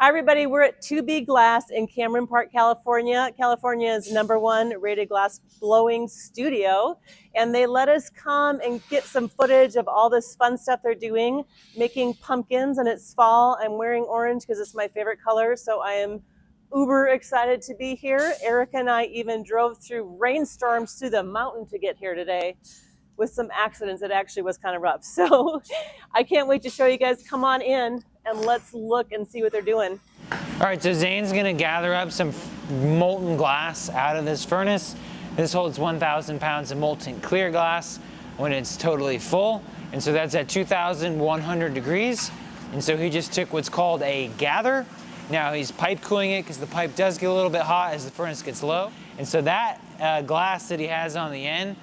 Hi, everybody. We're at 2B Glass in Cameron Park, California. California's #1 rated glass blowing studio. And they let us come and get some footage of all this fun stuff they're doing, making pumpkins, and it's fall. I'm wearing orange because it's my favorite color, so I am uber excited to be here. Erica and I even drove through rainstorms through the mountain to get here today with some accidents. It actually was kind of rough. So I can't wait to show you guys. Come on in and let's look and see what they're doing. All right, so Zane's gonna gather up some molten glass out of this furnace. This holds 1,000 pounds of molten clear glass when it's totally full. And so that's at 2,100 degrees. And so he just took what's called a gather. Now he's pipe cooling it because the pipe does get a little bit hot as the furnace gets low. And so that glass that he has on the end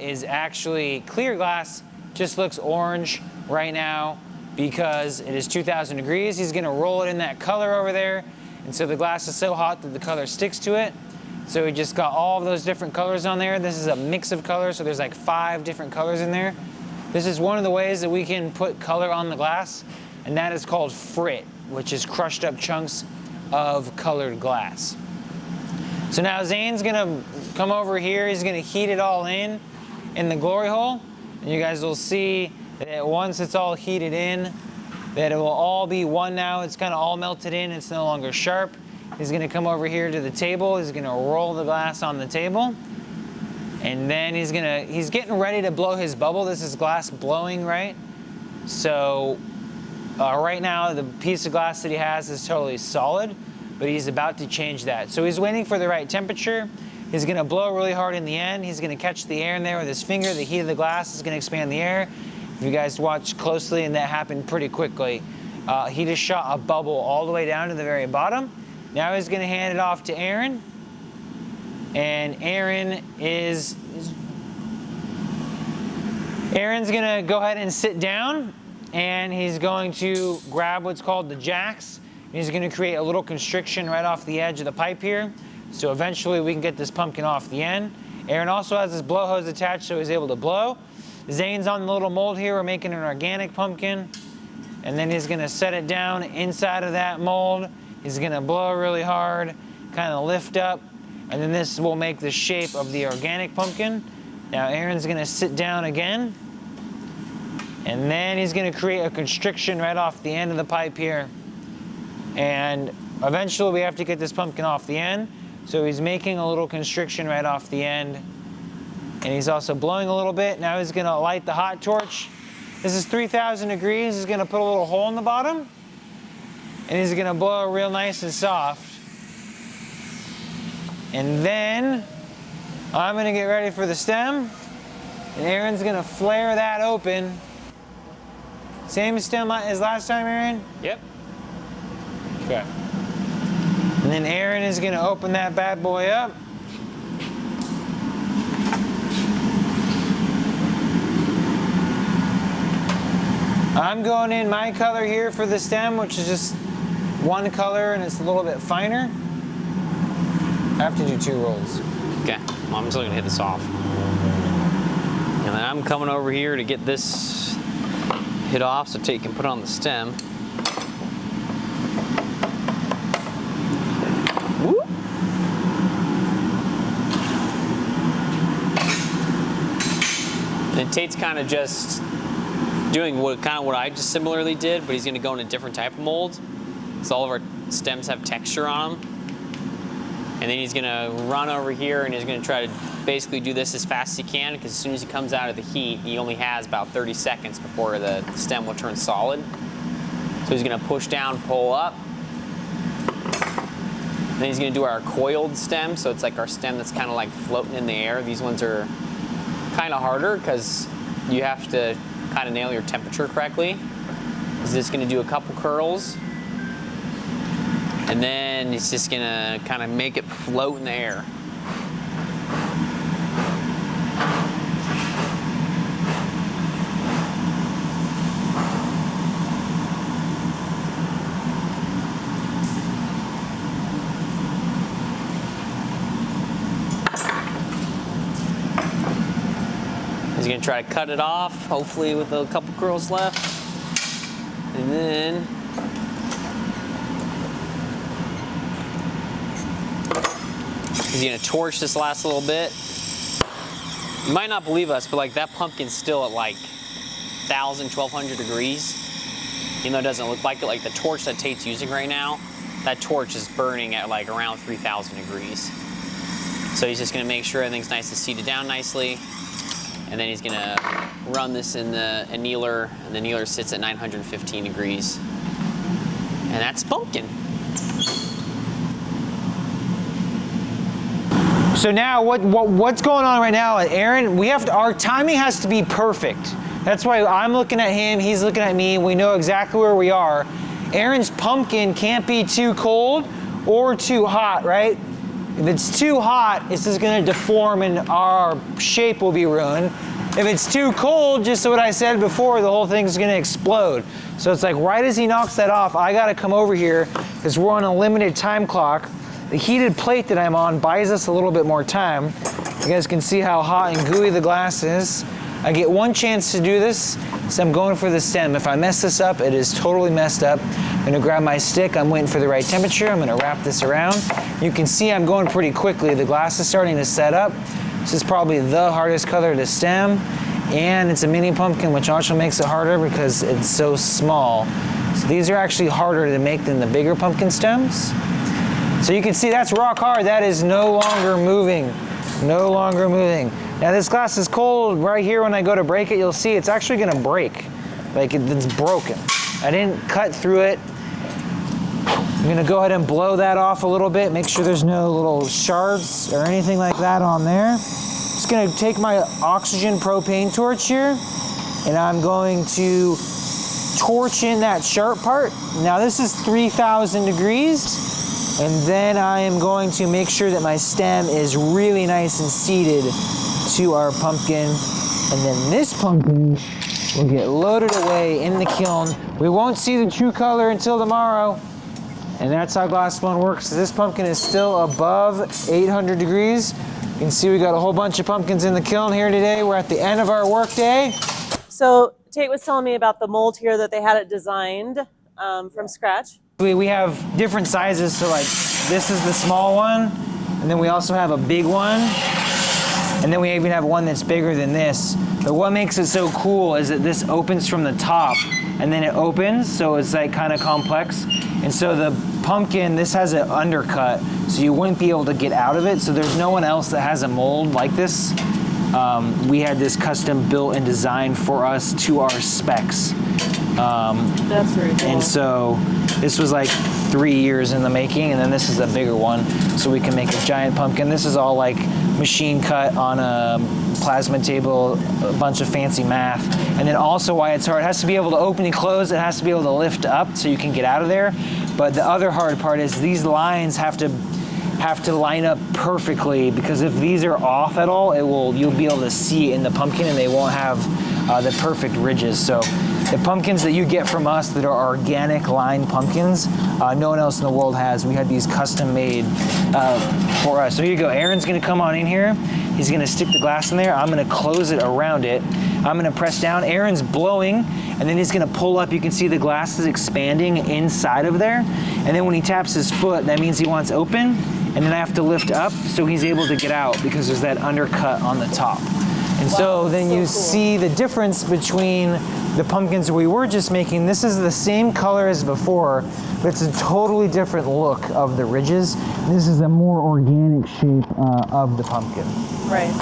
is actually clear glass, just looks orange right now because it is 2,000 degrees. He's gonna roll it in that color over there. And so the glass is so hot that the color sticks to it. So we just got all of those different colors on there. This is a mix of colors, so there's like 5 different colors in there. This is one of the ways that we can put color on the glass, and that is called frit, which is crushed up chunks of colored glass. So now Zane's gonna come over here, he's gonna heat it all in the glory hole. And you guys will see that once it's all heated in, that it will all be one now. It's kind of all melted in, it's no longer sharp. He's gonna come over here to the table, he's gonna roll the glass on the table. And then he's getting ready to blow his bubble. This is glass blowing, right? So right now the piece of glass that he has is totally solid, but he's about to change that. So he's waiting for the right temperature. He's gonna blow really hard in the end. He's gonna catch the air in there with his finger. The heat of the glass is gonna expand the air. If you guys watch closely, and that happened pretty quickly, he just shot a bubble all the way down to the very bottom. Now he's gonna hand it off to Aaron. And Aaron's gonna go ahead and sit down, and he's going to grab what's called the jacks. He's gonna create a little constriction right off the edge of the pipe here. So eventually we can get this pumpkin off the end. Aaron also has this blow hose attached so he's able to blow. Zane's on the little mold here. We're making an organic pumpkin. And then he's gonna set it down inside of that mold. He's gonna blow really hard, kind of lift up, and then this will make the shape of the organic pumpkin. Now Aaron's gonna sit down again, and then he's gonna create a constriction right off the end of the pipe here. And eventually we have to get this pumpkin off the end. So he's making a little constriction right off the end. And he's also blowing a little bit. Now he's gonna light the hot torch. This is 3,000 degrees. He's gonna put a little hole in the bottom. And he's gonna blow real nice and soft. And then I'm gonna get ready for the stem. And Aaron's gonna flare that open. Same stem as last time, Aaron? Yep. Okay. And then Aaron is gonna open that bad boy up. I'm going in my color here for the stem, which is just one color and it's a little bit finer. I have to do 2 rolls. Okay, well, I'm still gonna hit this off. And then I'm coming over here to get this hit off so Tate can put on the stem. Whoop. And Tate's kind of just doing what I just similarly did, but he's gonna go in a different type of mold. So all of our stems have texture on them. And then he's gonna run over here and he's gonna try to basically do this as fast as he can, because as soon as he comes out of the heat, he only has about 30 seconds before the stem will turn solid. So he's gonna push down, pull up. Then he's gonna do our coiled stem, so it's like our stem that's kind of like floating in the air. These ones are kind of harder because you have to kind of nail your temperature correctly. He's just gonna do a couple curls. And then he's just gonna kind of make it float in the air. He's gonna try to cut it off, hopefully with a couple curls left. And then He's gonna torch this last little bit. You might not believe us, but like that pumpkin's still at like 1,000, 1,200 degrees. Even though it doesn't look like it, like the torch that Tate's using right now, that torch is burning at like around 3,000 degrees. So he's just gonna make sure everything's nice and seated down nicely. And then he's gonna run this in the annealer, and the annealer sits at 915 degrees. And that's pumpkin. So now what's going on right now, Aaron? Our timing has to be perfect. That's why I'm looking at him, he's looking at me, we know exactly where we are. Aaron's pumpkin can't be too cold or too hot, right? If it's too hot, this is gonna deform and our shape will be ruined. If it's too cold, just what I said before, the whole thing's gonna explode. So it's like right as he knocks that off, I gotta come over here because we're on a limited time clock. The heated plate that I'm on buys us a little bit more time. You guys can see how hot and gooey the glass is. I get one chance to do this, so I'm going for the stem. If I mess this up, it is totally messed up. I'm gonna grab my stick, I'm waiting for the right temperature, I'm gonna wrap this around. You can see I'm going pretty quickly. The glass is starting to set up. This is probably the hardest color to stem, and it's a mini pumpkin, which also makes it harder because it's so small. So these are actually harder to make than the bigger pumpkin stems. So you can see that's rock hard. That is no longer moving, no longer moving. Now this glass is cold. Right here when I go to break it, you'll see it's actually gonna break. Like it's broken. I didn't cut through it. I'm gonna go ahead and blow that off a little bit, make sure there's no little shards or anything like that on there. Just gonna take my oxygen propane torch here, and I'm going to torch in that sharp part. Now this is 3,000 degrees. And then I am going to make sure that my stem is really nice and seated to our pumpkin. And then this pumpkin will get loaded away in the kiln. We won't see the true color until tomorrow. And that's how glassblowing works. This pumpkin is still above 800 degrees. You can see we got a whole bunch of pumpkins in the kiln here today. We're at the end of our work day. So Tate was telling me about the mold here that they had it designed from scratch. We have different sizes, so like this is the small one, and then we also have a big one, and then we even have one that's bigger than this. But what makes it so cool is that this opens from the top, and then it opens, so it's like kind of complex. And so the pumpkin, this has an undercut, so you wouldn't be able to get out of it, so there's no one else that has a mold like this. We had this custom built and designed for us to our specs. That's very cool. And so this was like 3 years in the making, and then this is a bigger one, so we can make a giant pumpkin. This is all like machine cut on a plasma table, a bunch of fancy math. And then also why it's hard, it has to be able to open and close, it has to be able to lift up so you can get out of there. But the other hard part is these lines have to line up perfectly, because if these are off at all, you'll be able to see it in the pumpkin and they won't have the perfect ridges. So the pumpkins that you get from us that are organic line pumpkins, no one else in the world has. We had these custom made for us. So here you go, Aaron's gonna come on in here. He's gonna stick the glass in there. I'm gonna close it around it. I'm gonna press down. Aaron's blowing, and then he's gonna pull up. You can see the glass is expanding inside of there. And then when he taps his foot, that means he wants open. And then I have to lift up so he's able to get out, because there's that undercut on the top. And so then you see the difference between the pumpkins we were just making. This is the same color as before, but it's a totally different look of the ridges. This is a more organic shape of the pumpkin. Right.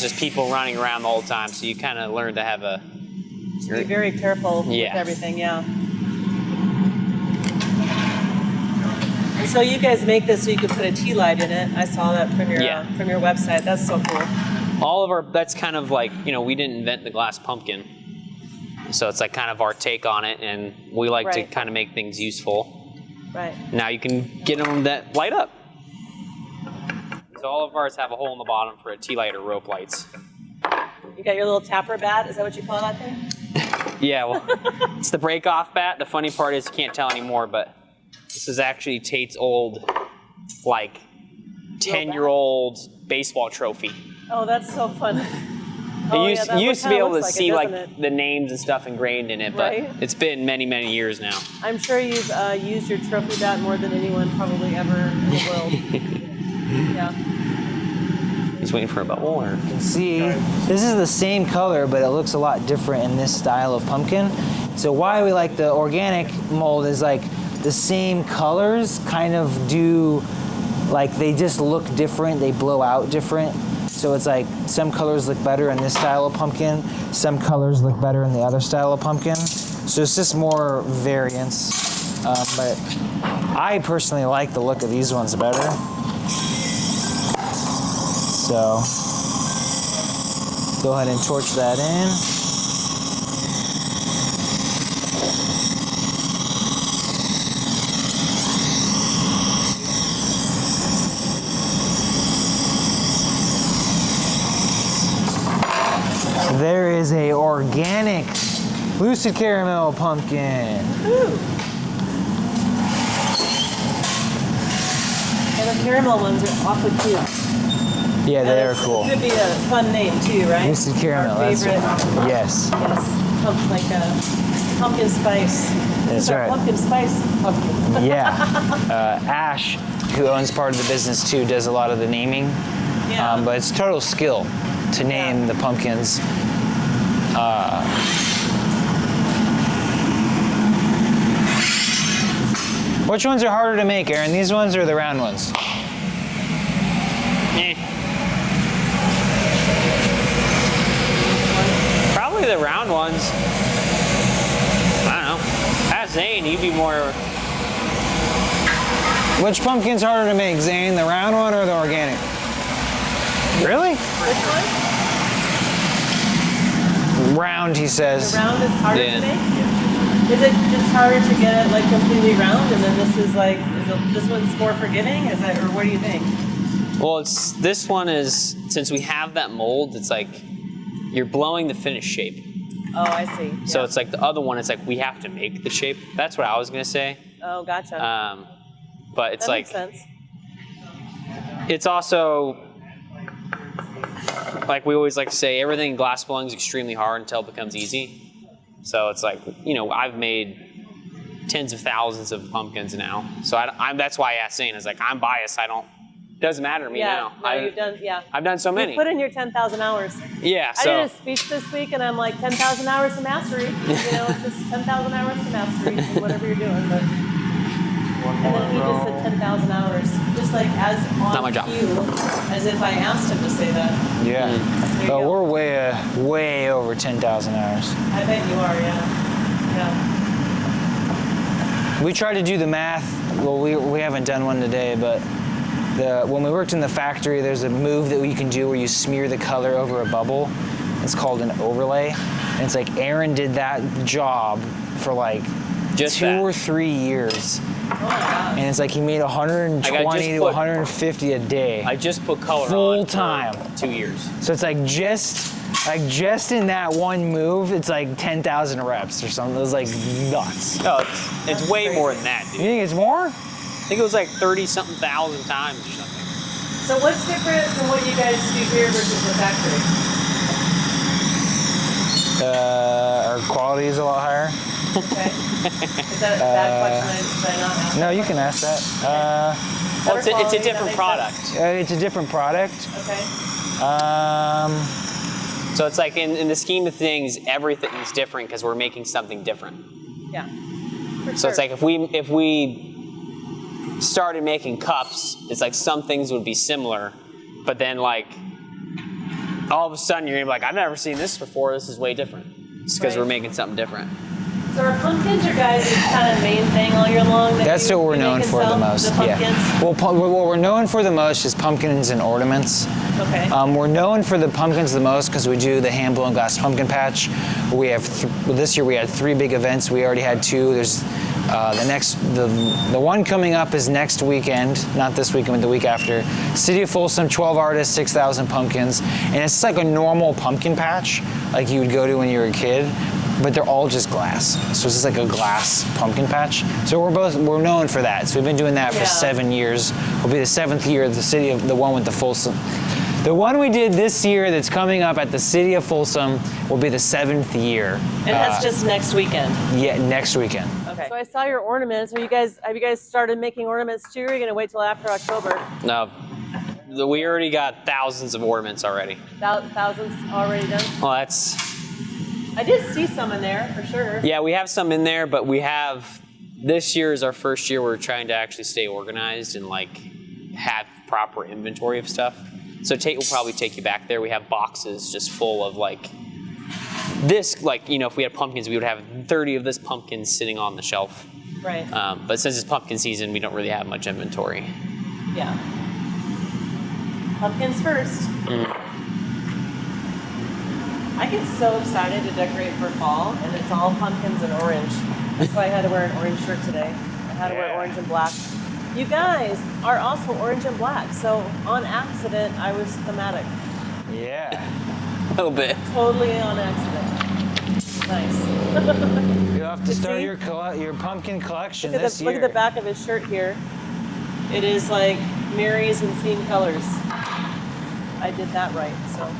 Just people running around the whole time, so you kind of learn to have a... Be very careful with everything, yeah. So you guys make this so you can put a tea light in it. I saw that from your website. That's so cool. All of our, that's kind of like, you know, we didn't invent the glass pumpkin. So it's like kind of our take on it, and we like to kind of make things useful. Right. Now you can get them that light up. So all of ours have a hole in the bottom for a tea light or rope lights. You got your little tapper bat, is that what you call that thing? Yeah, well, it's the break off bat. The funny part is you can't tell anymore, but this is actually Tate's old, like, 10-year-old baseball trophy. Oh, that's so fun. You used to be able to see like the names and stuff ingrained in it, but it's been many, many years now. I'm sure you've used your trophy bat more than anyone probably ever in the world. Yeah. He's waiting for a bubble, or? You can see, this is the same color, but it looks a lot different in this style of pumpkin. So why we like the organic mold is like the same colors kind of do, like they just look different, they blow out different. So it's like some colors look better in this style of pumpkin, some colors look better in the other style of pumpkin. So it's just more variance. But I personally like the look of these ones better. So go ahead and torch that in. There is a organic lucid caramel pumpkin. Ooh. And the caramel ones are awfully cute. Yeah, they are cool. Could be a fun name too, right? Lucid caramel. Our favorite. Yes. Yes. Like a pumpkin spice. That's right. Pumpkin spice pumpkin. Yeah. Ash, who owns part of the business too, does a lot of the naming. Yeah. But it's total skill to name the pumpkins. Which ones are harder to make, Aaron? These ones or the round ones? Probably the round ones. I don't know. Ask Zane, he'd be more. Which pumpkin's harder to make, Zane? The round one or the organic? Really? Which one? Round, he says. The round is harder to make? Is it just harder to get it like completely round, and then this is like, this one's more forgiving? Is that, or what do you think? Well, this one is, since we have that mold, it's like you're blowing the finished shape. Oh, I see. So Yeah. it's like the other one, it's like we have to make the shape. That's what I was gonna say. Oh, gotcha. But it's that like, makes sense. it's also, like we always like to say, everything in glass blowing is extremely hard until it becomes easy. So it's like, you know, I've made tens of thousands of pumpkins now. So that's why I asked Zane. I was like, I'm biased. Doesn't matter to me now. No, you've done, I've done so many. You put in your 10,000 hours. Yeah, I so. did a speech this week, and I'm like, 10,000 hours to mastery. You know, it's just 10,000 hours to mastery in whatever you're doing. But, and then he just said 10,000 hours, just like as on Not my job. cue, as if I asked him to say that. Yeah. There you But go. we're way over 10,000 hours. I bet you are, yeah. We tried to do the math. Well, we haven't done one today, but when we worked in the factory, there's a move that you can do where you smear the color over a bubble. It's called an overlay. And it's like Aaron did that job for like Just 2 that. or 3 years. Oh my gosh. And it's like he made 120 to 150 a day. I just put color Full on time. for 2 years. So it's like just in that one move, it's like 10,000 reps or something. It was like nuts. No, it's way crazy. more than that, You dude. think it's more? I think it was like 30-something thousand times or something. So what's different from what you guys do here versus the factory? Our quality is a lot higher. Okay. Is that a bad question? Did I not ask? No, you can ask that. Well, it's a Quality, different that product. makes sense. It's a different product. Okay. So it's like in the scheme of things, everything's different because we're making something different. Yeah. For So it's sure. like if we started making cups, it's like some things would be similar, but then like all of a sudden you're gonna be like, I've never seen this before. This is way different. It's because Right. we're making something different. So are pumpkins your guys' kind of main thing all year long? That's what we're you known make and for the sell? most. The Yeah. pumpkins? Well, what we're known for the most is pumpkins and ornaments. Okay. We're known for the pumpkins the most because we do the hand blown glass pumpkin patch. We have this year we had 3 big events. We already had 2. There's the one coming up is next weekend, not this weekend, but the week after. City of Folsom, 12 artists, 6,000 pumpkins, and it's like a normal pumpkin patch, like you would go to when you were a kid, but they're all just glass. So it's just like a glass pumpkin patch. So we're known for that. So we've been doing that for Yeah. 7 years. It'll be the 7th year of the one with the Folsom. The one we did this year that's coming up at the City of Folsom will be the 7th year. And that's just next weekend. Yeah, next weekend. Okay. So I saw your ornaments. Have you guys started making ornaments too, or are you gonna wait till after October? No, We already got thousands of ornaments already. Thousands already done? Well, that's... I did see some in there, for sure. Yeah, we have some in there, but we have... This year is our first year we're trying to actually stay organized and like have proper inventory of stuff. So Tate will probably take you back there. We have boxes just full of like this, like, you know, if we had pumpkins, we would have 30 of this pumpkin sitting on the shelf. Right. But since it's pumpkin season, we don't really have much inventory. Yeah. Pumpkins first. I get so excited to decorate for fall, and it's all pumpkins and orange. That's why I had to wear an orange shirt today. I had to wear orange and black. You guys are also orange and black, so on accident, I was thematic. Yeah. A little bit. Totally on accident. Nice. You'll have to start your pumpkin collection this year. Look at the back of his shirt here. It is like Mary's and theme colors. I did that right, so.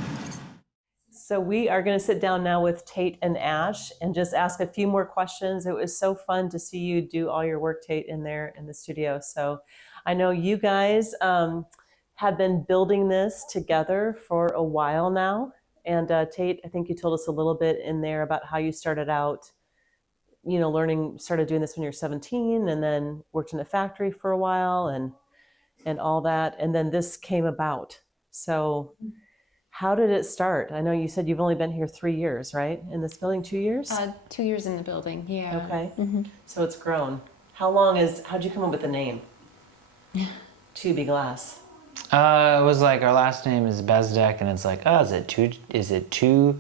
So we are going to sit down now with Tate and Ash and just ask a few more questions. It was so fun to see you do all your work, Tate, in there in the studio. So I know you guys have been building this together for a while now. And Tate, I think you told us a little bit in there about how you started out, you know, started doing this when you were 17 and then worked in a factory for a while and all that. And then this came about. So how did it start? I know you said you've only been here 3 years, right? In this building, 2 years? 2 years in the building, yeah. Okay. So it's grown. How'd you come up with the name? To Be Glass. It was like our last name is Bezdek, and it's like, oh, is it to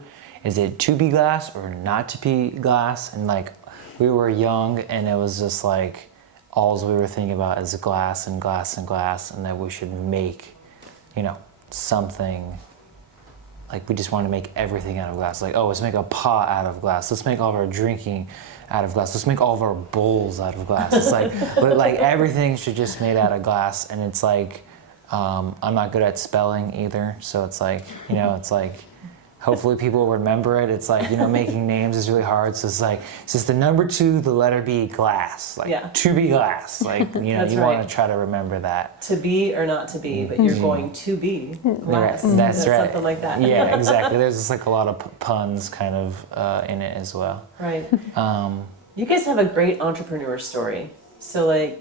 be glass or not to be glass? And like, we were young, and it was just like, all we were thinking about is glass and glass and glass, and that we should make, you know, something. Like, we just wanted to make everything out of glass. Like, oh, let's make a pot out of glass. Let's make all of our drinking out of glass. Let's make all of our bowls out of glass. It's like, but like everything should just made out of glass. And it's like, I'm not good at spelling either. So it's like, you know, it's like, hopefully people remember it. It's like, you know, making names is really hard. So it's like, it's just the number 2, the letter B, glass. Like, to be glass. Like, you know, you want to try to remember that. To be or not to be, but you're going to be glass. That's right. Something like that. Yeah, exactly. There's just like a lot of puns kind of in it as well. Right. You guys have a great entrepreneur story. So like,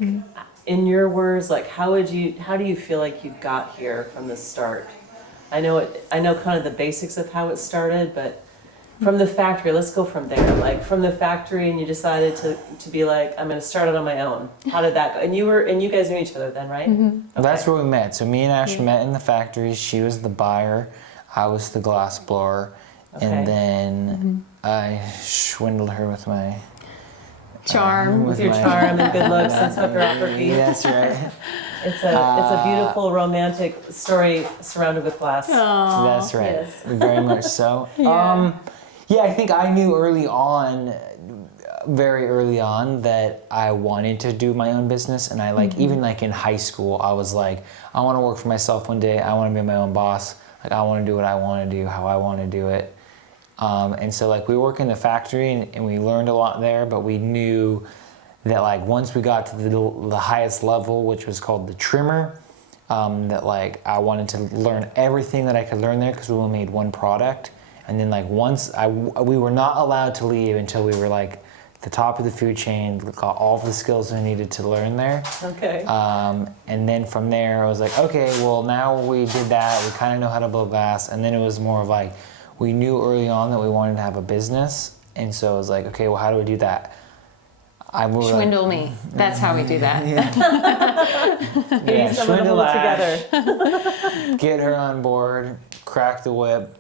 in your words, like how do you feel like you got here from the start? I know kind of the basics of how it started, but from the factory, let's go from there. Like from the factory, and you decided to be like, I'm going to start it on my own. How did that go? And you guys knew each other then, right? Okay. That's where we met. So me and Ash met in the factory. She was the buyer, I was the glass blower, and then I swindled her with my charm. With your charm and good looks and smokerography. That's right. It's a beautiful romantic story surrounded with glass. Aww. That's right. Yes. Very much so. Yeah, I think I knew very early on that I wanted to do my own business, and I like even like in high school I was like, I want to work for myself one day. I want to be my own boss. Like I want to do what I want to do, how I want to do it. And so like we work in the factory and we learned a lot there, but we knew that like once we got to the highest level, which was called the trimmer, that like I wanted to learn everything that I could learn there because we only made one product. And then like we were not allowed to leave until we were like the top of the food chain, got all of the skills we needed to learn there. Okay. And then from there I was like, okay, well now we did that, we kind of know how to blow glass. And then it was more of like, we knew early on that we wanted to have a business. And so I was like, okay, well how do we do that? Swindle me. That's how we do that. Yeah, swindle together. Get her on board, crack the whip.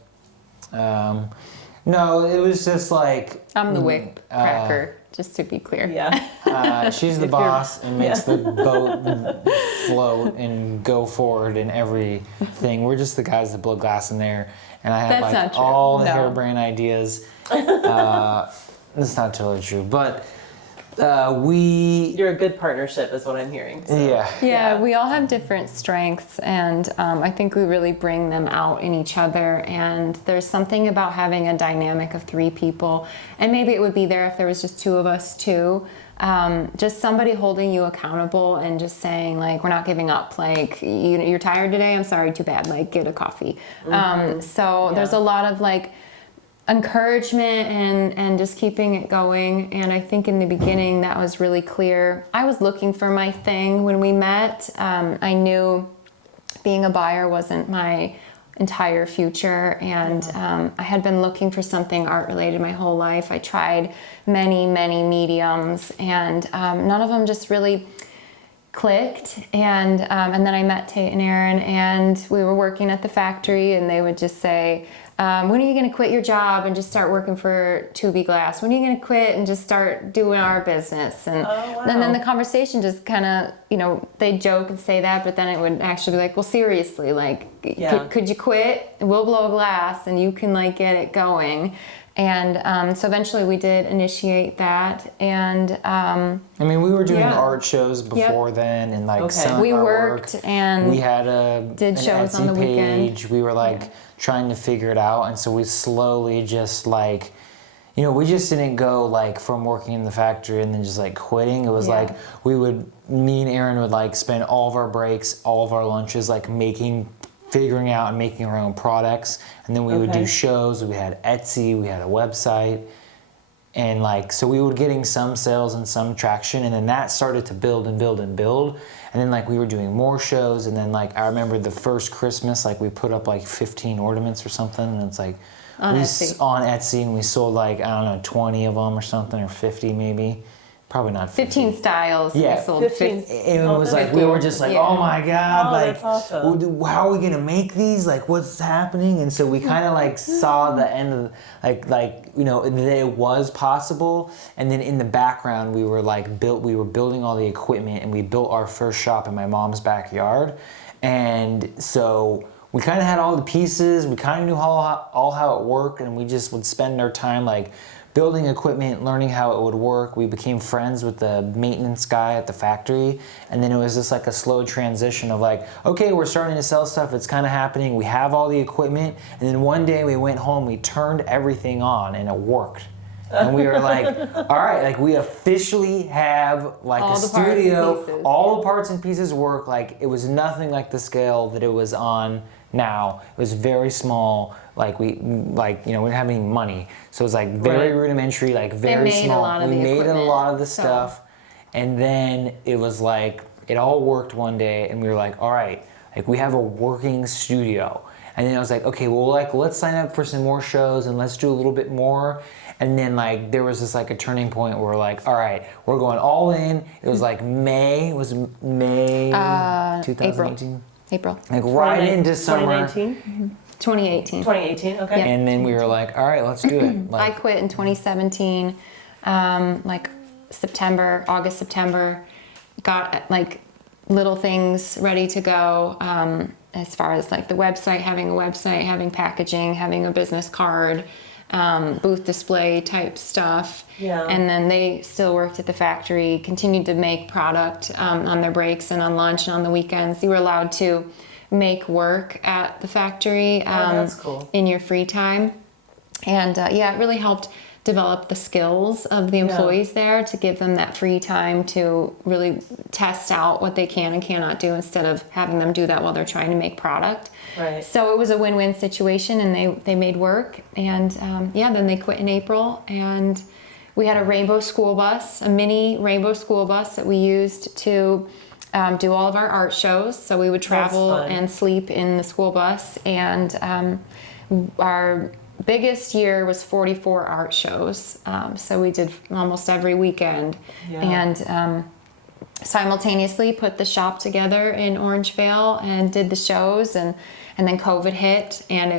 No, it was just like... I'm the whip cracker, just to be clear. Yeah. She's the boss and makes the boat float and go forward and everything. We're just the guys that blow glass in there. And I have like all the harebrained ideas. That's not totally true, but... You're a good partnership is what I'm hearing. So. Yeah, we all have different strengths, and I think we really bring them out in each other, and there's something about having a dynamic of 3 people, and maybe it would be there if there was just 2 of us too, just somebody holding you accountable and just saying like, we're not giving up. Like, you're tired today? I'm sorry, too bad. Like, get a coffee. So there's a lot of like encouragement and just keeping it going. And I think in the beginning that was really clear. I was looking for my thing when we met. I knew being a buyer wasn't my entire future, and I had been looking for something art related my whole life. I tried many mediums, and none of them just really clicked. And then I met Tate and Aaron, and we were working at the factory, and they would just say, when are you going to quit your job and just start working for 2B Glass? When are you going to quit and just start doing our business? And then the conversation just kind of, you know, they'd joke and say that, but then it would actually be like, well, seriously, like, could you quit? We'll blow glass and you can like get it going. And so eventually we did initiate that. And I mean, we were doing art shows before then, and like selling we our worked work. and we had did an shows Etsy on the page. weekend. We were like trying to figure it out, and so we slowly just like, you know, we just didn't go like from working in the factory and then just like quitting. It was like me and Aaron would like spend all of our breaks, all of our lunches like figuring out and making our own products, and then we would do shows. We had Etsy, we had a website, and like, so we were getting some sales and some traction, and then that started to build and build and build, and then like we were doing more shows, and then like I remember the first Christmas, like we put up like 15 ornaments or something, and it's like on Etsy, and we sold like, I don't know, 20 of them or something, or 50 maybe. Probably not 15 styles. Yeah, we sold 15. And it was like, we were just like, oh my God, like, that's awesome. how are we gonna make these? Like, what's happening? And so we kind of like saw the end of, like, you know, that it was possible. And then in the background, we were building all the equipment, and we built our first shop in my mom's backyard. And so we kind of had all the pieces. We kind of knew all how it worked, and we just would spend our time like building equipment, learning how it would work. We became friends with the maintenance guy at the factory, and then it was just like a slow transition of like, okay, we're starting to sell stuff, it's kind of happening, we have all the equipment, and then one day we went home, we turned everything on, and it worked. And we were like, all right, like we officially have like all a the parts and studio, pieces. all the parts and pieces work. Like it was nothing like the scale that it was on now. It was very small. Like we didn't have any money, so it was like very rudimentary, like very small. We made a lot of the stuff, and then it was like it all worked one day, and we were like, all right, like we have a working studio. And then I was like, okay, well, like let's sign up for some more shows and let's do a little bit more. And then like there was this like a turning point where we're like, all right, we're going all in. It was like May 2018. April. Like right into summer. 2019? 2018. 2018, okay. And then we were like, all right, let's do it. Like, I quit in 2017, like August, September, got like little things ready to go, as far as like the website, having packaging, having a business card, booth display type stuff. Yeah. And then they still worked at the factory, continued to make product on their breaks and on lunch and on the weekends. You were allowed to make work at the factory that's cool. in your free time. And it really helped develop the skills of the employees there, to give them that free time to really test out what they can and cannot do, instead of having them do that while they're trying to make product. Right. So it was a win-win situation, and they made work. And then they quit in April, and we had a rainbow school bus, a mini rainbow school bus that we used to do all of our art shows. So we would travel and sleep in the school bus, and our biggest year was 44 art shows. So we did almost every weekend, and simultaneously put the shop together in Orangevale and did the shows, and then COVID hit, and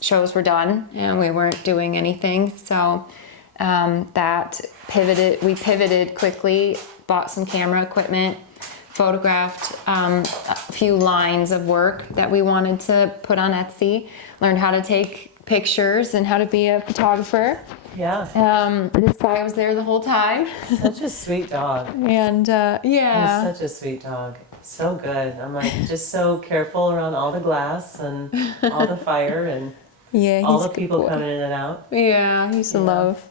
shows were done and we weren't doing anything. So we pivoted quickly, bought some camera equipment, photographed a few lines of work that we wanted to put on Etsy, learned how to take pictures and how to be a photographer. Yeah. This guy was there the whole time. Such a sweet dog. And He's such a sweet dog. So good. I'm like just so careful around all the glass and all the fire and all the people coming in and out. Yeah, he's a love.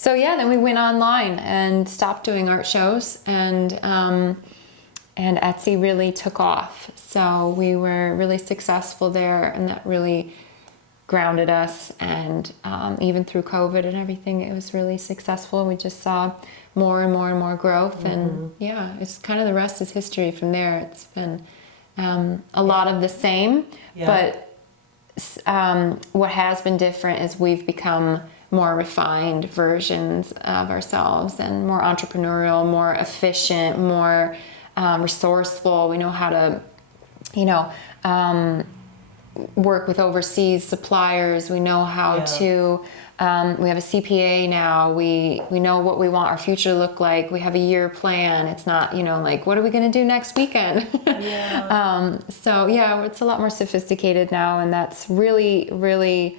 So yeah, then we went online and stopped doing art shows, and Etsy really took off. So we were really successful there, and that really grounded us. And even through COVID and everything, it was really successful. We just saw more and more and more growth, and yeah, it's kind of the rest is history from there. It's been a lot of the same, but what has been different is we've become more refined versions of ourselves, and more entrepreneurial, more efficient, more resourceful. We know how to, work with overseas suppliers. We know how to, we have a CPA now. We know what we want our future to look like. We have a year plan. It's not, like, what are we going to do next weekend? So yeah, it's a lot more sophisticated now, and that's really, really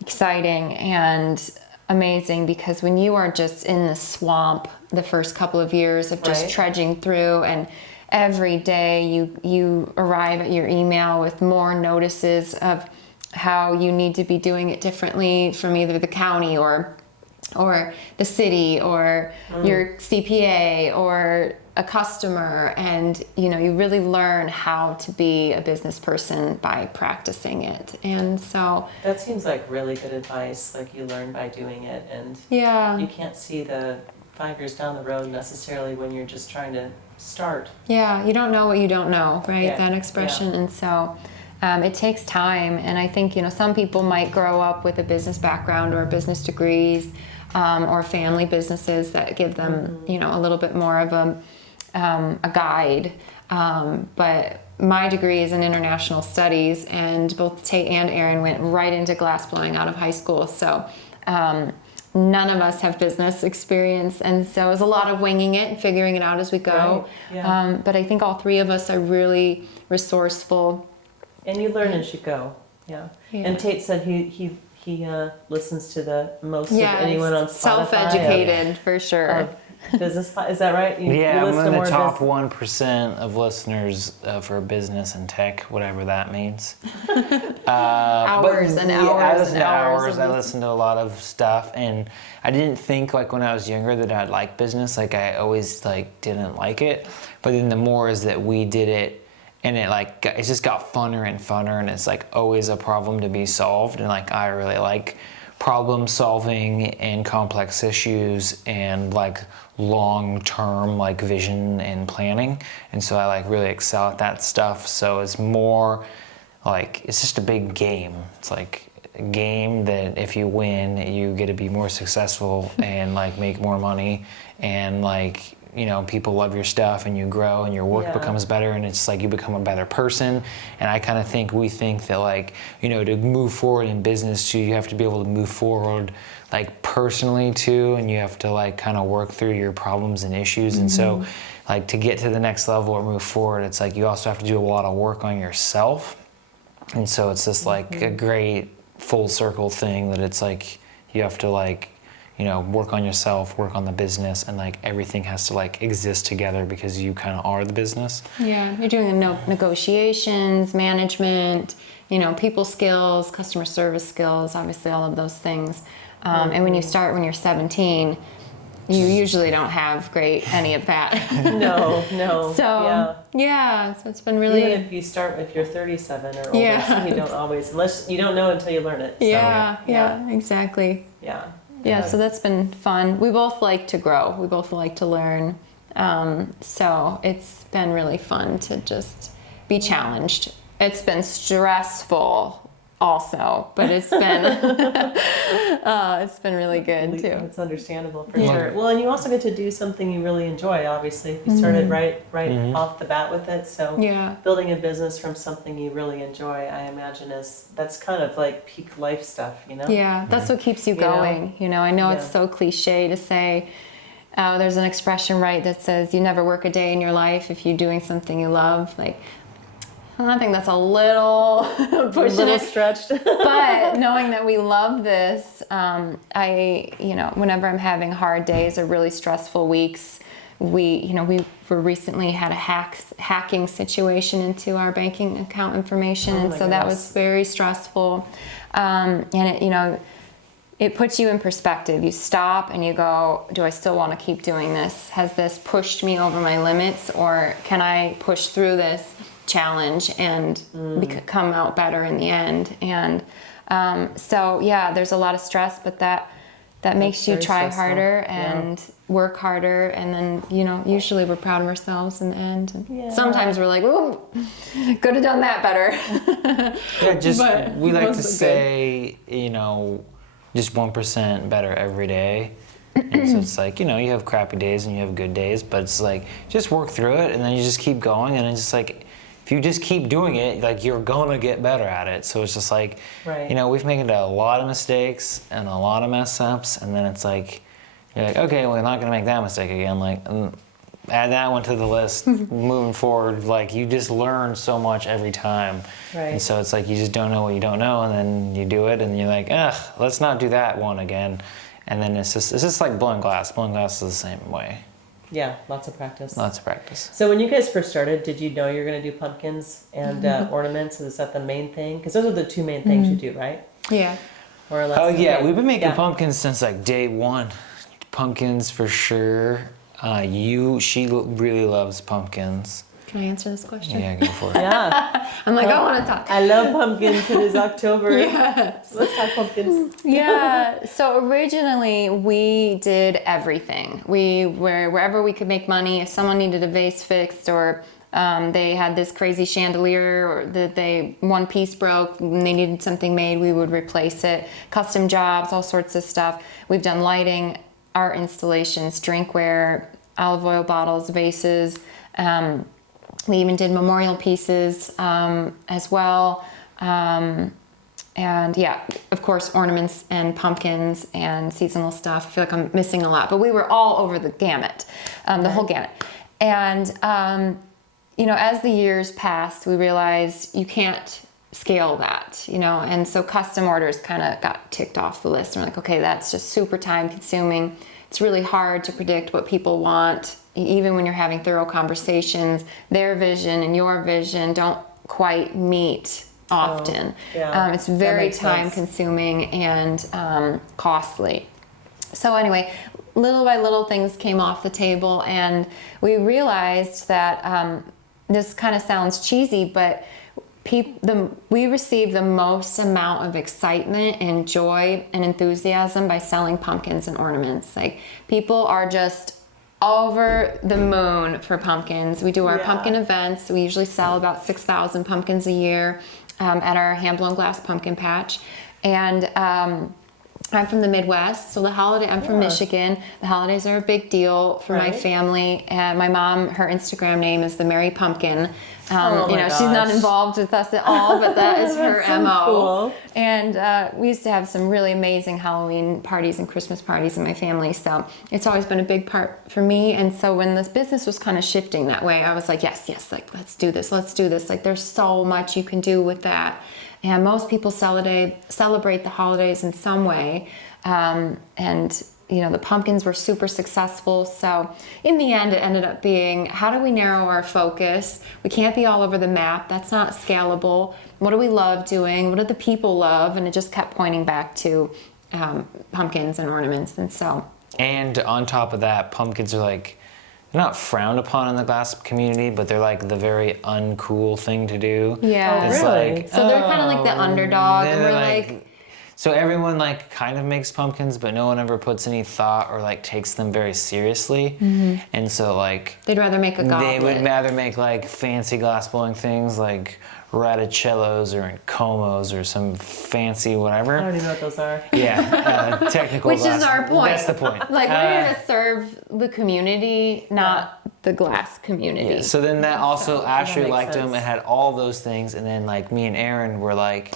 exciting and amazing, because when you are just in the swamp the first couple of years of just trudging through, and every day you arrive at your email with more notices of how you need to be doing it differently from either the county or the city or your CPA or a customer, and you really learn how to be a business person by practicing it. And so that seems like really good advice. Like, you learn by doing it, and you can't see the 5 years down the road necessarily when you're just trying to start. Yeah, you don't know what you don't know, right? Yeah. That expression. And so it takes time. And I think, some people might grow up with a business background or business degrees, or family businesses that give them, a little bit more of a guide. But my degree is in international studies, and both Tate and Aaron went right into glassblowing out of high school. So none of us have business experience, and so it was a lot of winging it and figuring it out as we go. But I think all three of us are really resourceful. And you learn as you go. And Tate said he listens to the most of anyone on Spotify. Self-educated for sure. Business, is that right? You I'm listen in to the more top 1% of listeners for business and tech, whatever that means. Hours and hours. I listen to hours. I listen to a lot of stuff, and I didn't think when I was younger that I'd like business. I always didn't like it. But then the more is that we did it, and it just got funner and funner, and it's always a problem to be solved, and I really like problem solving and complex issues and long-term vision and planning, and so I really excel at that stuff. So it's more it's just a big game. It's a game that if you win, you get to be more successful and make more money, and people love your stuff, and you grow, and your work becomes better, and it's you become a better person. And I kind of think we think that to move forward in business too, you have to be able to move forward personally too, and you have to kind of work through your problems and issues. And so to get to the next level or move forward, it's you also have to do a lot of work on yourself. And so it's just a great full circle thing that it's you have to work on yourself, work on the business, and everything has to exist together because you kind of are the business. Yeah, you're doing the negotiations, management, people skills, customer service skills, obviously all of those things. And when you start when you're 17, you usually don't have any of that. No. So so it's been really. Even if you're 37 or older, you don't always, unless you don't know until you learn it. So, exactly. So that's been fun. We both like to grow. We both like to learn. So it's been really fun to just be challenged. It's been stressful also, but it's been really good too. It's understandable for sure. Well, and you also get to do something you really enjoy. Obviously, if you started right off the bat with it, so building a business from something you really enjoy, I imagine that's kind of peak life stuff, Yeah, that's what keeps you going. I know it's so cliche to say. There's an expression that says you never work a day in your life if you're doing something you love. I think that's a little pushing it, stretched. But knowing that we love this, whenever I'm having hard days or really stressful weeks, we recently had a hacking situation into our banking account information, and so that was very stressful. And it puts you in perspective. You stop and you go, do I still want to keep doing this? Has this pushed me over my limits, or can I push through this challenge and come out better in the end? And so yeah, there's a lot of stress, but that makes you try harder and work harder, and then, you know, usually we're proud of ourselves in the end. And sometimes we're like, ooh, could have done that better. Yeah, just But we like to mostly say, you know, just 1% better every day. And so it's like, you know, you have crappy days and you have good days, but it's like, just work through it, and then you just keep going, and it's just like, if you just keep doing it, like, you're gonna get better at it. So it's just like, you know, we've made a lot of mistakes and a lot of mess ups, and then it's like, you're like, okay, well, we're not gonna make that mistake again. Like, add that one to the list. Moving forward, like, you just learn so much every time. And so it's like, you just don't know what you don't know, and then you do it, and you're like, ugh, let's not do that one again. And then it's just like blowing glass. Blowing glass is the same way. Yeah, lots of practice. Lots of practice. So when you guys first started, did you know you were going to do pumpkins and ornaments? Is that the main thing? Because those are the two main things you do, right? Yeah. More or less. Oh yeah, we've been making pumpkins since like day one. Pumpkins for sure. She really loves pumpkins. Can I answer this question? Yeah, go for it. Yeah. I'm like, I want to talk. I love pumpkins. It is October. Yes. Let's talk pumpkins. Yeah. So originally we did everything. We were wherever we could make money. If someone needed a vase fixed, or they had this crazy chandelier, or that one piece broke and they needed something made, we would replace it. Custom jobs, all sorts of stuff. We've done lighting, art installations, drinkware, olive oil bottles, vases. We even did memorial pieces as well. And yeah, of course, ornaments and pumpkins and seasonal stuff. I feel like I'm missing a lot, but we were all over the gamut, the whole gamut. And, you know, as the years passed, we realized you can't scale that, you know, and so custom orders kind of got ticked off the list. And we're like, okay, that's just super time consuming. It's really hard to predict what people want. Even when you're having thorough conversations, their vision and your vision don't quite meet often. It's very time consuming and costly. So anyway, little by little things came off the table, and we realized that this kind of sounds cheesy, but we receive the most amount of excitement and joy and enthusiasm by selling pumpkins and ornaments. Like, people are just over the moon for pumpkins. We do our pumpkin events. We usually sell about 6,000 pumpkins a year at our hand-blown glass pumpkin patch. And I'm from the Midwest, so I'm from Michigan. The holidays are a big deal for my family. And my mom, her Instagram name is the Merry Pumpkin. You know, she's not involved with us at all, but that is her so MO. Cool. And we used to have some really amazing Halloween parties and Christmas parties in my family, so it's always been a big part for me. And so when this business was kind of shifting that way, I was like, yes, like, let's do this. Like, there's so much you can do with that. And most people celebrate the holidays in some way. And, you know, the pumpkins were super successful. So in the end, it ended up being, how do we narrow our focus? We can't be all over the map. That's not scalable. What do we love doing? What do the people love? And it just kept pointing back to pumpkins and ornaments. And so. And on top of that, pumpkins are like, they're not frowned upon in the glass community, but they're like the very uncool thing to do. Yeah. It's really? like, So they're kind of like the underdog, and we're like, so everyone like kind of makes pumpkins, but no one ever puts any thought or like takes them very seriously. And so like, they'd rather make a goblet. they would rather make like fancy glass blowing things like raticellos or encomos or some fancy whatever. I don't even know what those are. Yeah, technical Which glass. is our point. That's the point. Like, we're here to serve the community, not the glass community. Yeah, so then that also, Ashley makes liked them. It sense. had all those things, and then like me and Aaron were like,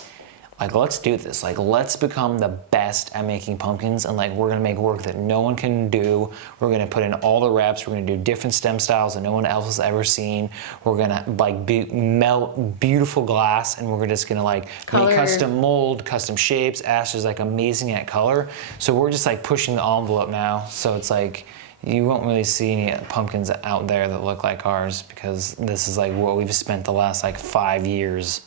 let's do this. Like, let's become the best at making pumpkins, and like, we're gonna make work that no one can do. We're gonna put in all the reps. We're gonna do different stem styles that no one else has ever seen. We're gonna like melt beautiful glass, and we're just gonna like make custom mold, custom shapes. Ash is like amazing at color, so we're just like pushing the envelope now. So it's like, you won't really see any pumpkins out there that look like ours, because this is like what we've spent the last like 5 years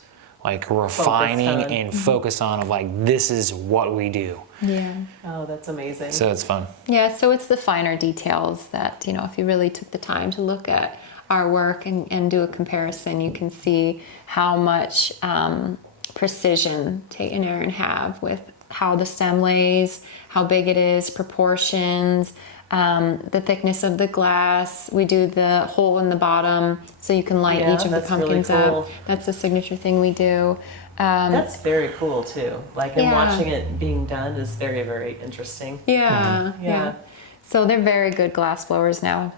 like refining on. and focus on of like, this is what we do. Yeah. Oh, that's amazing. So it's fun. Yeah, so it's the finer details that, you know, if you really took the time to look at our work and do a comparison, you can see how much precision Tate and Aaron have with how the stem lays, how big it is, proportions, the thickness of the glass. We do the hole in the bottom so you can light each of the pumpkins up. That's a signature thing we do. That's very cool too. Like, and Yeah. watching it being done is very, very interesting. Yeah, Yeah. yeah. So they're very good glass blowers now,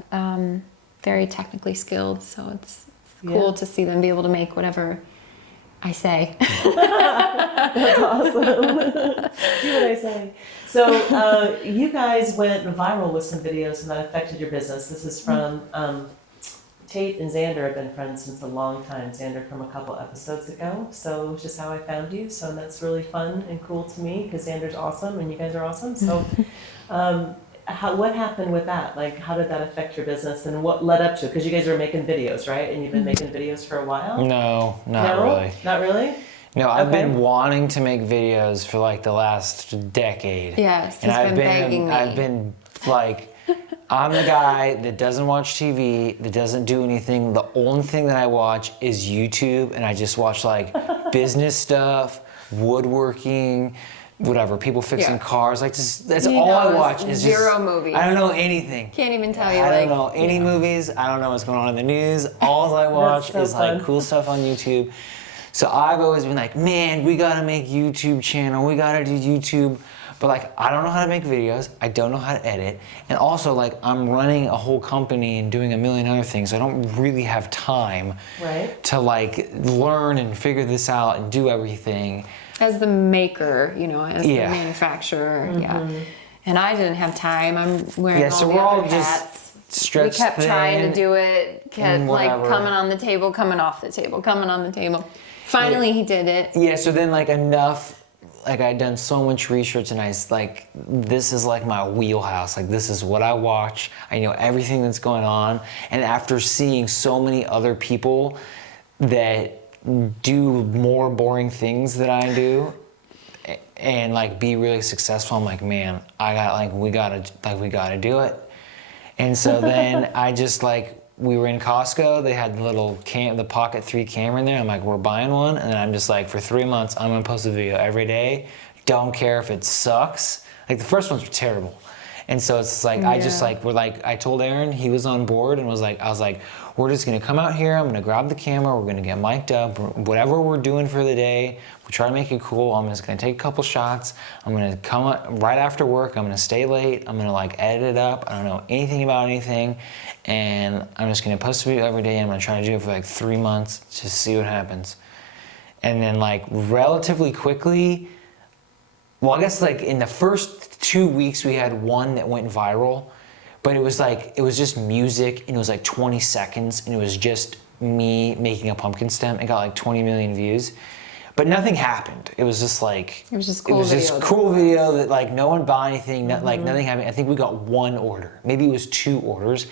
very technically skilled. So it's cool to see them be able to make whatever I say. That's awesome. Do what I say. So you guys went viral with some videos and that affected your business. This is from Tate and Xander have been friends since a long time. Xander from a couple episodes ago. So it's just how I found you. So that's really fun and cool to me because Xander's awesome and you guys are awesome. So what happened with that? Like, how did that affect your business and what led up to it? Because you guys were making videos, right? And you've been making videos for a while? No, not really. Not really? No, I've Okay. been wanting to make videos for like the last decade. Yes, and he's been begging me. I've been like, I'm the guy that doesn't watch TV, that doesn't do anything. The only thing that I watch is YouTube, and I just watch like business stuff, woodworking, whatever, people fixing cars. Like, just, that's He all I knows watch. Is zero just, movies. I don't know anything. Can't even tell you. I like, don't know any movies. I don't know what's going on in the news. All I watch so is fun. like cool stuff on YouTube. So I've always been like, man, we gotta make YouTube channel. We gotta do YouTube. But like, I don't know how to make videos. I don't know how to edit. And also like, I'm running a whole company and doing a million other things. So I don't really have time to like learn and figure this out and do everything. As the maker, you know, as the manufacturer, And I didn't have time. I'm wearing all so the we're all other just hats. stretched We kept trying to thin do it, kept and like whatever. coming on the table, coming off the table, coming on the table. Finally, he did it. Yeah, so then like enough, like I'd done so much research and I was like, this is like my wheelhouse. Like this is what I watch. I know everything that's going on. And after seeing so many other people that do more boring things than I do and like be really successful, I'm like, man, we gotta do it. And so then I just like, we were in Costco, they had the little the Pocket 3 camera in there. I'm like, we're buying one. And then I'm just like, for 3 months, I'm gonna post a video every day. Don't care if it sucks. Like the first ones were terrible. And so it's like, I told Aaron, he was on board and I was like, we're just gonna come out here, I'm gonna grab the camera, we're gonna get mic'd up, whatever we're doing for the day, we'll try to make it cool. I'm just gonna take a couple shots. I'm gonna come up right after work, I'm gonna stay late, I'm gonna like edit it up. I don't know anything about anything. And I'm just gonna post a video every day. I'm gonna try to do it for like 3 months, just see what happens. And then like relatively quickly, well, I guess like in the first 2 weeks we had one that went viral, but it was just music and it was like 20 seconds and it was just me making a pumpkin stem. It got like 20 million views, but nothing happened. It was just like, It was just cool video. Cool video that like no one bought anything, like nothing happened. I think we got one order, maybe it was 2 orders.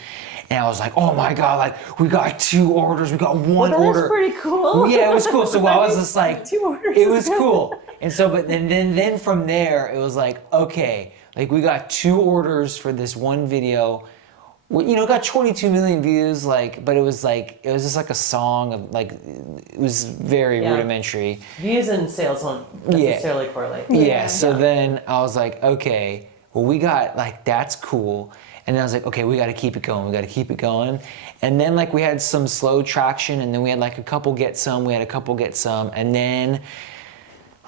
And I was like, oh my God, like we got 2 orders, we got one order. That's pretty cool. Yeah, it was cool. So I was just like, 2 orders. it was cool. And so, but then from there, it was like, okay, like we got 2 orders for this one video. You know, it got 22 million views, like, but it was just like a song of like, it was very rudimentary. Views and sales won't necessarily correlate. Yeah. So then I was like, okay, well we got like, that's cool. And then I was like, okay, we got to keep it going. We got to keep it going. And then like we had some slow traction and then we had like a couple get some, and then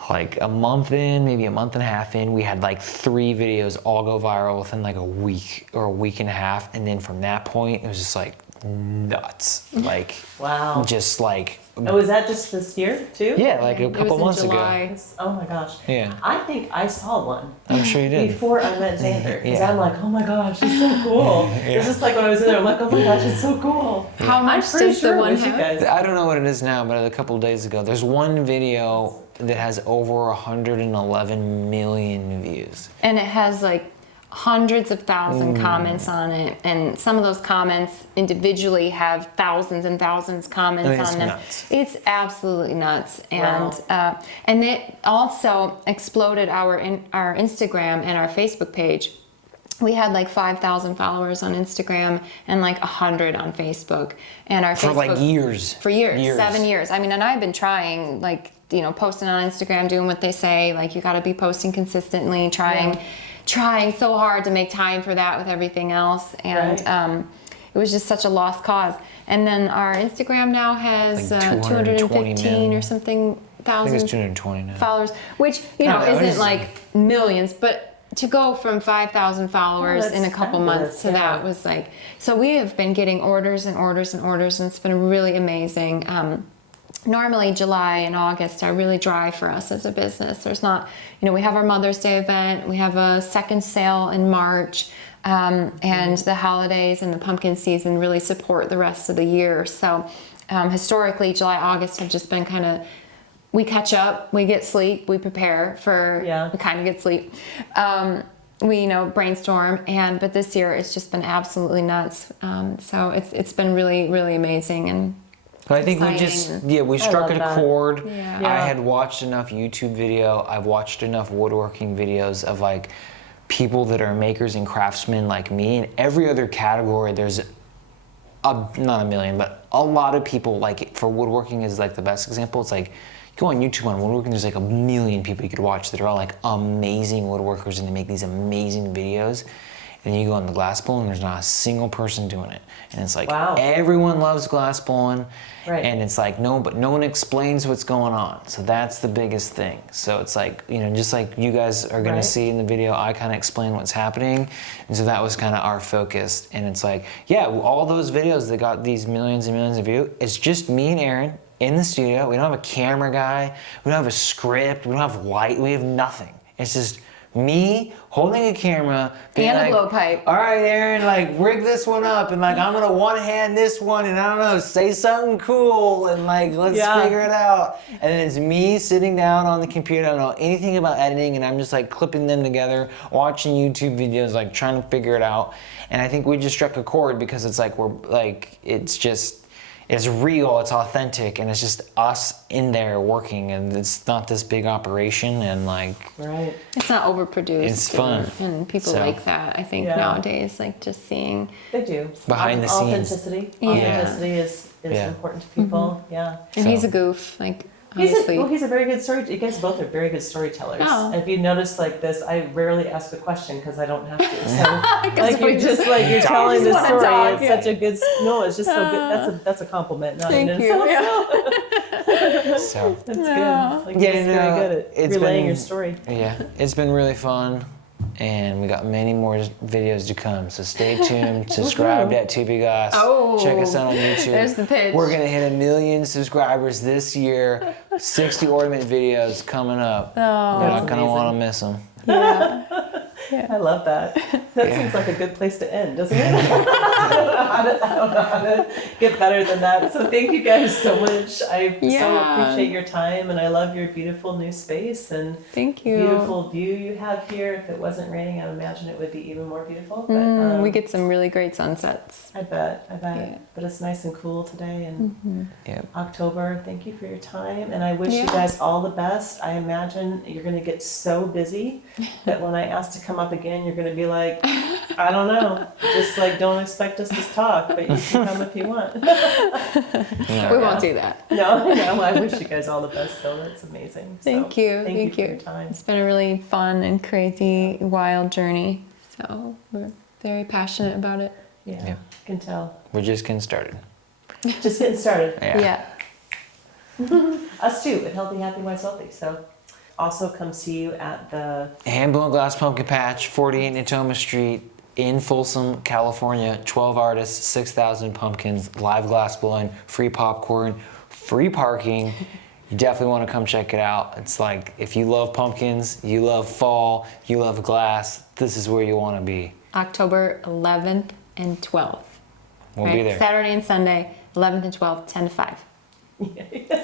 like a month in, maybe a month and a half in, we had like 3 videos all go viral within like a week or a week and a half. And then from that point, it was just like nuts. Like, wow. Just like. Oh, was that just this year too? Yeah, like a couple months ago. Oh my gosh. Yeah. I think I saw one. I'm sure you did. Before I met Xander. Because I'm like, oh my gosh, it's so cool. It's just like when I was in there, I'm like, oh my gosh, it's so cool. How much pretty does the sure it one was you have? guys. I don't know what it is now, but a couple of days ago, there's one video that has over 111 million views. And it has like hundreds of thousands comments on it, and some of those comments individually have thousands and thousands comments on them. Nuts. It's absolutely nuts, and it also exploded our Instagram and our Facebook page. We had like 5,000 followers on Instagram and like 100 on Facebook, and our For Facebook, like years. For years, 7 years. I mean, and I've been trying, like, you know, posting on Instagram, doing what they say, like you got to be posting consistently, trying so hard to make time for that with everything else, and it was just such a lost cause. And then our Instagram now has Like 215 or something thousand. I think it's 220 now. Followers, which you know isn't like millions, but to go from 5,000 followers in a couple months to that was like, so we have been getting orders and orders and orders, and it's been really amazing. Normally July and August are really dry for us as a business. There's not, you know, we have our Mother's Day event, we have a second sale in March, and the holidays and the pumpkin season really support the rest of the year. So historically, July, August have just been kind of, we catch up, we get sleep, we prepare for, we kind of get sleep. We, you know, brainstorm, but this year it's just been absolutely nuts. So it's been really, really amazing. And but I think we struck a chord. Yeah. I had watched enough YouTube video. I've watched enough woodworking videos of like people that are makers and craftsmen like me. In every other category, there's not a million, but a lot of people. Like for woodworking is like the best example. It's like, go on YouTube on woodworking, there's like a million people you could watch that are all like amazing woodworkers, and they make these amazing videos. And then you go on the glass blowing, there's not a single person doing it. And it's like, everyone loves glass blowing. And it's like, but no one explains what's going on. So that's the biggest thing. So it's like, you know, just like you guys are gonna see in the video, I kind of explain what's happening. And so that was kind of our focus. And it's like, all those videos that got these millions and millions of views, it's just me and Aaron in the studio. We don't have a camera guy. We don't have a script. We don't have light. We have nothing. It's just me holding a camera being and like, a blowpipe. All right, Aaron, like rig this one up, and like I'm gonna one hand this one, and I don't know, say something cool, and like let's figure it out. And then it's me sitting down on the computer. I don't know anything about editing, and I'm just like clipping them together, watching YouTube videos, like trying to figure it out. And I think we just struck a chord because it's like it's real, it's authentic, and it's just us in there working, and it's not this big operation, and like it's not overproduced. It's fun, and people like that. I think nowadays, like just seeing behind the scenes. Authenticity is important to people. And he's a goof, like. He's a very good story. You guys both are very good storytellers. And if you notice like this, I rarely ask a question because I don't have to. So like you're telling the story. It's such a good. No, it's just so good. That's a compliment. Not Thank you. So that's good. Like, you're very good at relaying your story. Yeah, it's been really fun. And we got many more videos to come, so stay tuned. Subscribe to Tubi Glass. Check us out on YouTube. There's the pitch. We're gonna hit 1 million subscribers this year. 60 ornament videos coming up. You're not gonna want to miss them. I love that. That seems like a good place to end, doesn't it? I don't know how to get better than that. So thank you guys so much. I so appreciate your time, and I love your beautiful new space and beautiful view you have here. If it wasn't raining, I imagine it would be even more beautiful. But we get some really great sunsets. I bet. Yeah. But it's nice and cool today in October. Thank you for your time, and I wish you guys all the best. I imagine you're going to get so busy that when I ask to come up again, you're going to be like, I don't know, just like don't expect us to talk, but you can come if you want. We won't do that. No, I wish you guys all the best, though. That's amazing. Thank you. Thank you for your time. It's been a really fun and crazy, wild journey. So we're very passionate about it. Yeah. I can tell. We're just getting started. Just getting started. Yeah. Us too, at Healthy, Happy, Wise, Wealthy. So also come see you at the Hand-blown glass pumpkin patch, 48 Natoma Street in Folsom, California. 12 artists, 6,000 pumpkins, live glass blowing, free popcorn, free parking. You definitely want to come check it out. It's like, if you love pumpkins, you love fall, you love glass, this is where you want to be. October 11th and 12th. We'll be there. Saturday and Sunday, 11th and 12th, 10 to 5.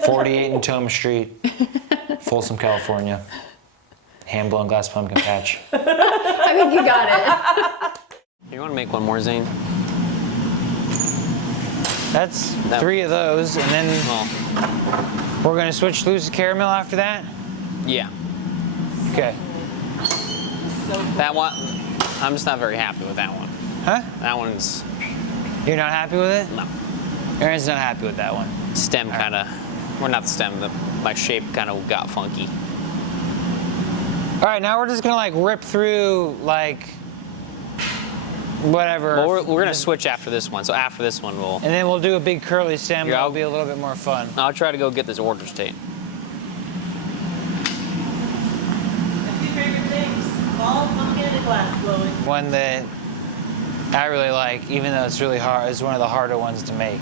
48 Natoma Street, Folsom, California. hand-blown glass pumpkin patch. I think you got it. You want to make one more, Zane? That's 3 of those, and then Well, we're gonna switch to lucid caramel after that? yeah. Okay. That one, I'm just not very happy with that one. Huh? That one's, You're not happy with it? no. Aaron's not happy with that one. Stem kind of, well, not the stem, my shape kind of got funky. All right, now we're just gonna like rip through like whatever. Well, we're gonna switch after this one. So after this one, And then we'll do a big curly stem. Yeah, That'll be a little bit more fun. I'll try to go get this order state. Two favorite things: fall pumpkin and glass blowing. One that I really like, even though it's really hard, it's one of the harder ones to make.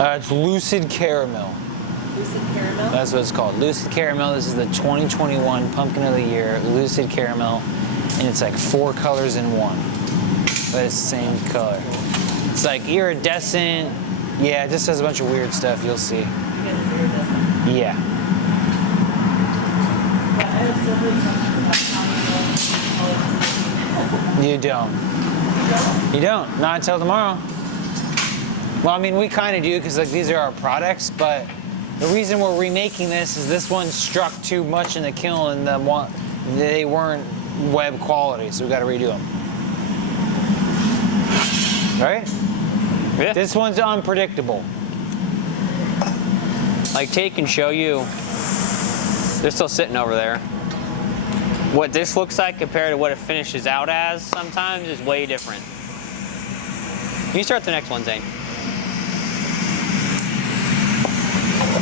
It's lucid caramel. Lucid caramel. That's what it's called. Lucid caramel. This is the 2021 pumpkin of the year. Lucid caramel, and it's like 4 colors in one, but it's the same color. It's like iridescent. Yeah, it just has a bunch of weird stuff. You'll see. Yeah. You don't. You don't. Not until tomorrow. Well, I mean, we kind of do because like these are our products, but the reason we're remaking this is this one struck too much in the kiln and they weren't web quality, so we got to redo them. Right? Yeah. This one's unpredictable. Like Tate can show you, they're still sitting over there. What this looks like compared to what it finishes out as sometimes is way different. You start the next one, Zane.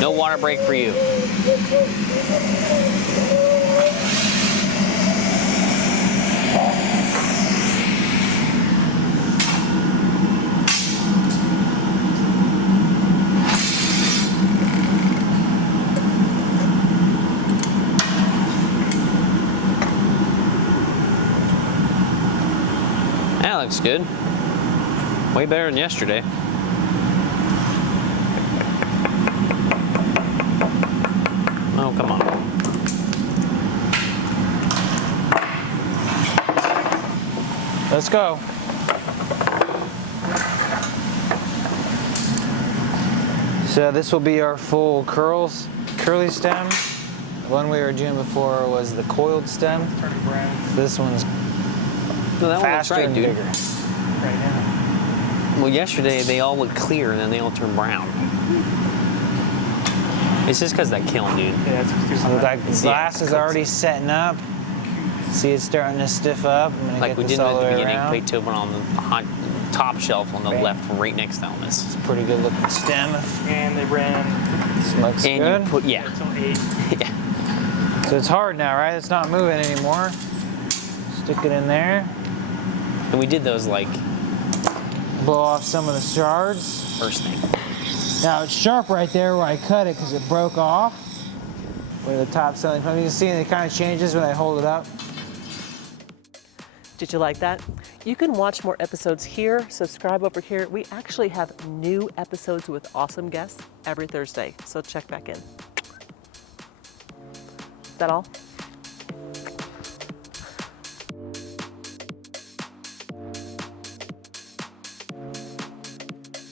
No water break for you. That looks good. Way better than yesterday. Oh, come on. Let's go. So this will be our full curly stem. The one we were doing before was the coiled stem. This one's No, that one looks faster right, and dude. bigger. Right now. Well, yesterday they all looked clear and then they all turned brown. It's just because that kiln, dude. Yeah, it's So that glass is already setting up. See, it's starting to stiff up. I'm gonna Like get we this did all at the the way beginning, around. plate two one on the top shelf on the Bam. left, right next to Elvis. It's a pretty good looking stem. And they ran This looks And good. you put, yeah. until 8. Yeah. So it's hard now, right? It's not moving anymore. Stick it in there. And we did those like Blow off some of the shards. first thing. Now it's sharp right there where I cut it because it broke off. Where the top selling pumpkin. You can see it kind of changes when I hold it up. Did you like that? You can watch more episodes here, subscribe over here. We actually have new episodes with awesome guests every Thursday, so check back in. Is that all?